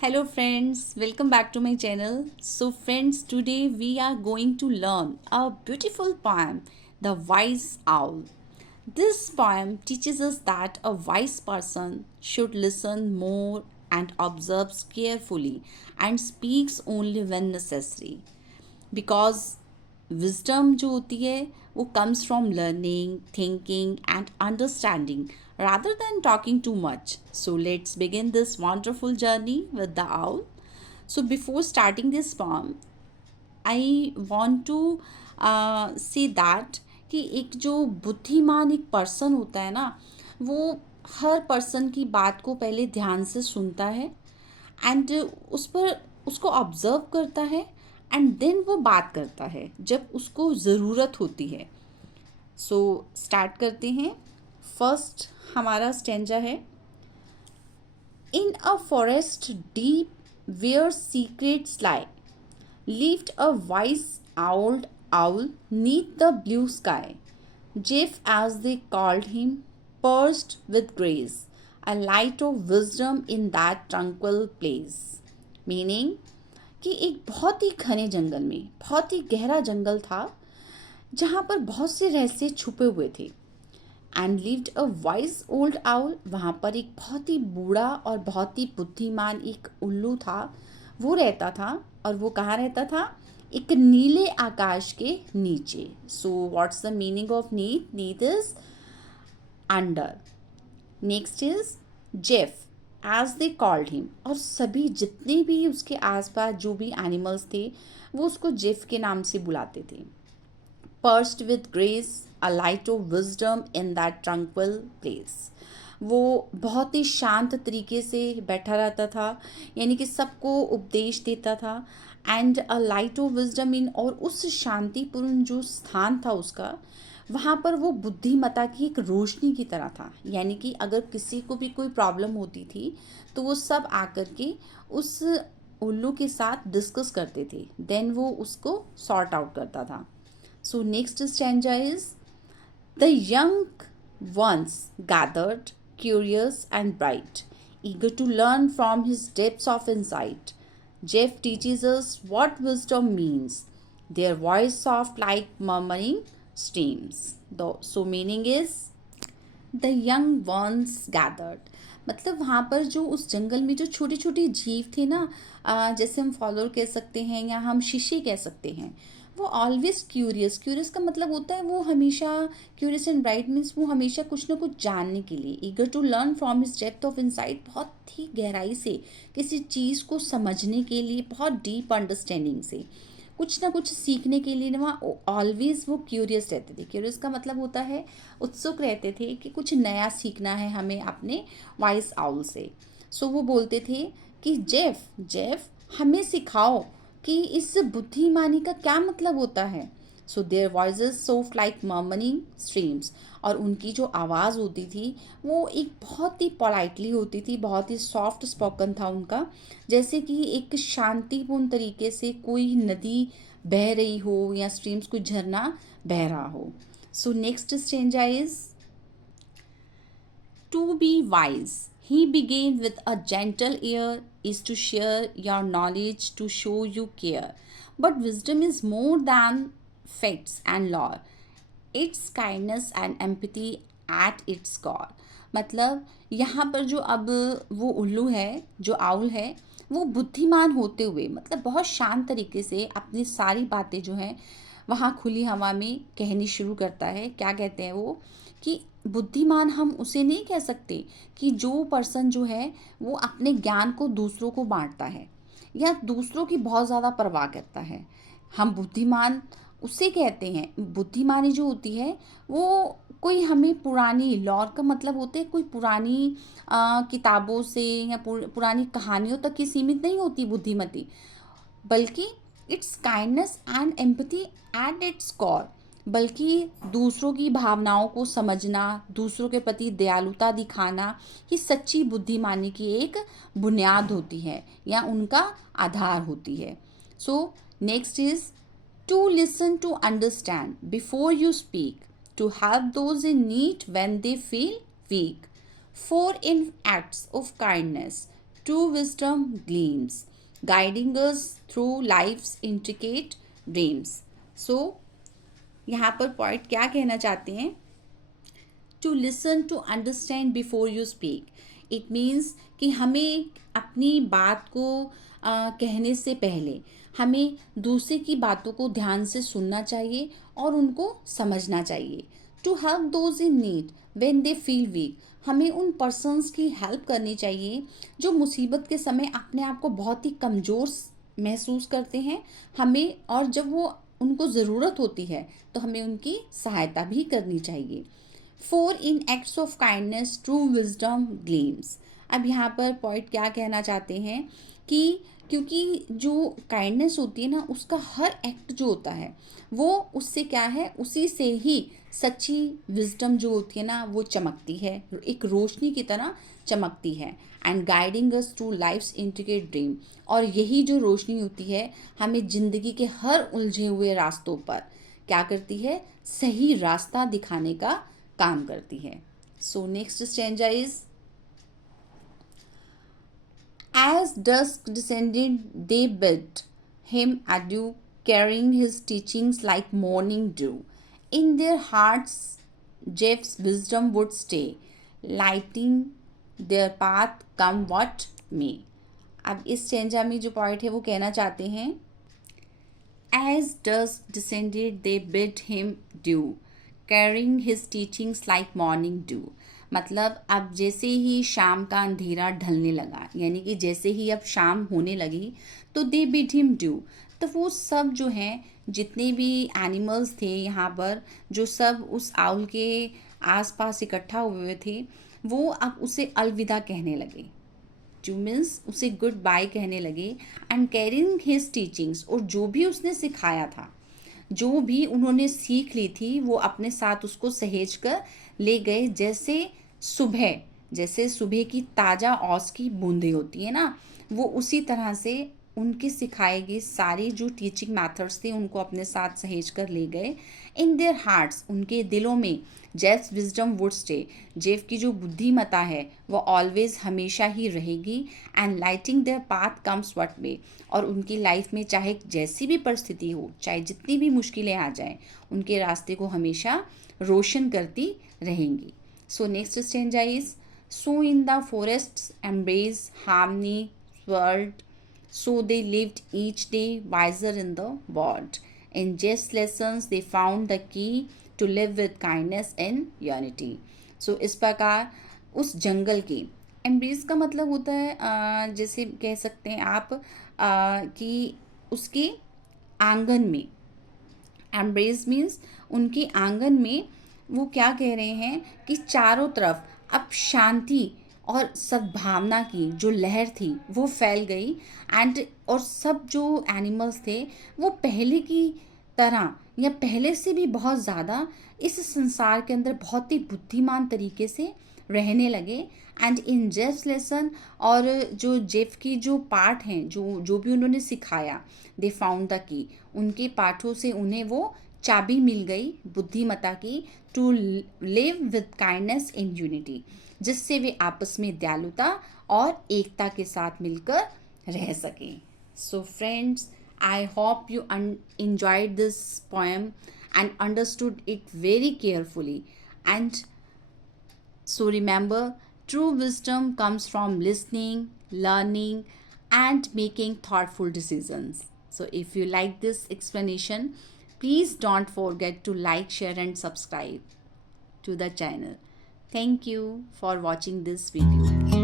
Hello friends, welcome back to my channel. So friends, today we are going to learn a beautiful poem, The Wise Owl. This poem teaches us that a wise person should listen more and observes carefully and speaks only when necessary. Because wisdom जो होती है वो comes from learning thinking and understanding rather than talking too much. So let's begin this wonderful journey with the owl. So before starting this poem, I want to say that कि एक जो बुद्धिमान एक person होता है ना, वो हर person की बात को पहले ध्यान से सुनता है एंड उस पर उसको ऑब्जर्व करता है एंड देन वो बात करता है जब उसको ज़रूरत होती है. सो स्टार्ट करते हैं. फर्स्ट हमारा स्टेंजा है. In a forest deep where secrets lie lived a wise old owl neath the blue sky. Jeff, as they called him, perched with grace, a light of wisdom in that tranquil place. Meaning कि एक बहुत ही घने जंगल में बहुत ही गहरा जंगल था जहाँ पर बहुत से रहस्य छुपे हुए थे. And lived a wise old owl, वहाँ पर एक बहुत ही बूढ़ा और बहुत ही बुद्धिमान एक उल्लू था. वो रहता था और वो कहाँ रहता था? एक नीले आकाश के नीचे. So what's the meaning of neath? Neath is under. Next is Jeff, as they called him. और सभी जितने भी उसके आसपास जो भी एनिमल्स थे वो उसको जेफ के नाम से बुलाते थे. Poised with grace, a light of wisdom in that tranquil place. वो बहुत ही शांत तरीके से बैठा रहता था, यानी कि सबको उपदेश देता था. And a light of wisdom इन, और उस शांतिपूर्ण जो स्थान था उसका, वहाँ पर वो बुद्धिमता की एक रोशनी की तरह था. यानी कि अगर किसी को भी कोई प्रॉब्लम होती थी तो वो सब आकर के उस उल्लू के साथ डिस्कस करते थे, देन वो उसको सॉर्ट आउट करता था. So next stanza is the young ones gathered, curious and bright, eager to learn from his depths of insight. Jeff teaches us what wisdom means, their voice soft like murmuring streams. So meaning is the young ones gathered, मतलब वहाँ पर जो उस जंगल में जो छोटे छोटे जीव थे ना, जैसे हम फॉलोअर कह सकते हैं या हम शीशे कह सकते हैं, वो ऑलवेज क्यूरियस. क्यूरियस का मतलब होता है वो हमेशा क्यूरियस एंड ब्राइट मीन्स वो हमेशा कुछ ना कुछ जानने के लिए. Eager to learn from his depth of insight, बहुत ही गहराई से किसी चीज़ को समझने के लिए, बहुत डीप अंडरस्टैंडिंग से कुछ ना कुछ सीखने के लिए ना ऑलवेज वो क्यूरियस रहते थे. क्यूरियस का मतलब होता है उत्सुक रहते थे कि कुछ नया सीखना है हमें अपने वाइस आउल से. सो वो बोलते थे कि जेफ जेफ हमें सिखाओ कि इस बुद्धिमानी का क्या मतलब होता है. So there voices soft like murmuring streams, और उनकी जो आवाज़ होती थी वो एक बहुत ही पोलाइटली होती थी, बहुत ही सॉफ्ट स्पोकन था उनका, जैसे कि एक शांतिपूर्ण तरीके से कोई नदी बह रही हो या स्ट्रीम्स कोई झरना बह रहा हो. So next stanza is to be wise. He began with a gentle air, is to share your knowledge, to show you care. But wisdom is more than facts and law. It's kindness and empathy at its core. मतलब यहाँ पर जो अब वो उल्लू है, जो owl है, वो बुद्धिमान होते हुए मतलब बहुत शांत तरीके से अपनी सारी बातें जो हैं वहाँ खुली हवा में कहनी शुरू करता है. क्या कहते हैं वो कि बुद्धिमान हम उसे नहीं कह सकते कि जो पर्सन जो है वो अपने ज्ञान को दूसरों को बांटता है या दूसरों की बहुत ज़्यादा परवाह करता है. हम बुद्धिमान उसे कहते हैं. बुद्धिमानी जो होती है वो कोई हमें पुरानी लॉर का मतलब होते हैं कोई पुरानी किताबों से या पुरानी कहानियों तक ही सीमित नहीं होती बुद्धिमती, बल्कि it's kindness and empathy at its core. बल्कि दूसरों की भावनाओं को समझना, दूसरों के प्रति दयालुता दिखाना, ये सच्ची बुद्धिमानी की एक बुनियाद होती है या उनका आधार होती है. So next is to listen to understand before you speak, to help those in need when they feel weak, for in acts of kindness, true wisdom gleams, guiding us through life's intricate dreams. So यहाँ पर point क्या कहना चाहते हैं? To listen to understand before you speak. It means कि हमें अपनी बात को कहने से पहले हमें दूसरे की बातों को ध्यान से सुनना चाहिए और उनको समझना चाहिए. To help those in need when they feel weak. हमें उन पर्सन्स की हेल्प करनी चाहिए जो मुसीबत के समय अपने आप को बहुत ही कमज़ोर महसूस करते हैं. हमें, और जब वो उनको ज़रूरत होती है तो हमें उनकी सहायता भी करनी चाहिए. 4 in acts of kindness true wisdom gleams. अब यहाँ पर पॉइंट क्या कहना चाहते हैं कि क्योंकि जो काइंडनेस होती है ना, उसका हर एक्ट जो होता है वो उससे क्या है, उसी से ही सच्ची विजडम जो होती है ना वो चमकती है, एक रोशनी की तरह चमकती है. And guiding us through life's intricate dream. और यही जो रोशनी होती है हमें ज़िंदगी के हर उलझे हुए रास्तों पर क्या करती है, सही रास्ता दिखाने का काम करती है. So next stanza is, as dusk descended, they bid him adieu, carrying his teachings like morning dew. In their hearts, Jeff's wisdom would stay, lighting their path, come what may. अब इस स्टेंजा में जो point है वो कहना चाहते हैं, as dusk descended, they bid him adieu, carrying his teachings like morning dew. मतलब अब जैसे ही शाम का अंधेरा ढलने लगा, यानी कि जैसे ही अब शाम होने लगी तो दे बिड हिम ड्यू. तो वो सब जो हैं, जितने भी एनिमल्स थे यहाँ पर, जो सब उस आउल के आसपास इकट्ठा हुए थे, वो अब उसे अलविदा कहने लगे. टू मीन्स उसे गुड बाय कहने लगे. एंड कैरिंग हिज टीचिंग्स, और जो भी उसने सिखाया था, जो भी उन्होंने सीख ली थी, वो अपने साथ उसको सहेज कर ले गए. जैसे सुबह की ताज़ा ओस की बूंदें होती है ना, वो उसी तरह से उनके सिखाए गए सारे जो टीचिंग मैथड्स थे उनको अपने साथ सहेज कर ले गए. इन देयर हार्ट्स, उनके दिलों में, जेफ्स विजडम वुड स्टे, जेफ की जो बुद्धिमता है वो ऑलवेज हमेशा ही रहेगी. And lighting there path comes what मे, और उनकी लाइफ में चाहे जैसी भी परिस्थिति हो, चाहे जितनी भी मुश्किलें आ जाएं, उनके रास्ते को हमेशा रोशन करती रहेंगी. So next stanza is, so in the forests embrace harmony world, so they lived each day wiser in the world. In just lessons they found the key to live with kindness and unity. So इस प्रकार उस जंगल के, embrace का मतलब होता है जैसे कह सकते हैं आप कि उसके आंगन में, एम्ब्रेस मीन्स उनके आंगन में वो क्या कह रहे हैं कि चारों तरफ अब शांति और सद्भावना की जो लहर थी वो फैल गई. एंड और सब जो एनिमल्स थे वो पहले की तरह या पहले से भी बहुत ज़्यादा इस संसार के अंदर बहुत ही बुद्धिमान तरीके से रहने लगे. एंड इन जेफ्स लेसन, और जो जेफ की जो पाठ हैं, जो भी उन्होंने सिखाया, दे फाउंड द की, उनके पाठों से उन्हें वो चाबी मिल गई बुद्धिमता की, to live with kindness in unity, जिससे वे आपस में दयालुता और एकता के साथ मिलकर रह सकें. So friends, I hope you enjoyed this poem and understood it very carefully. And so remember, true wisdom comes from listening, learning, and making thoughtful decisions. So if you like this explanation, please don't forget to like, share, and subscribe to the channel. Thank you for watching this video.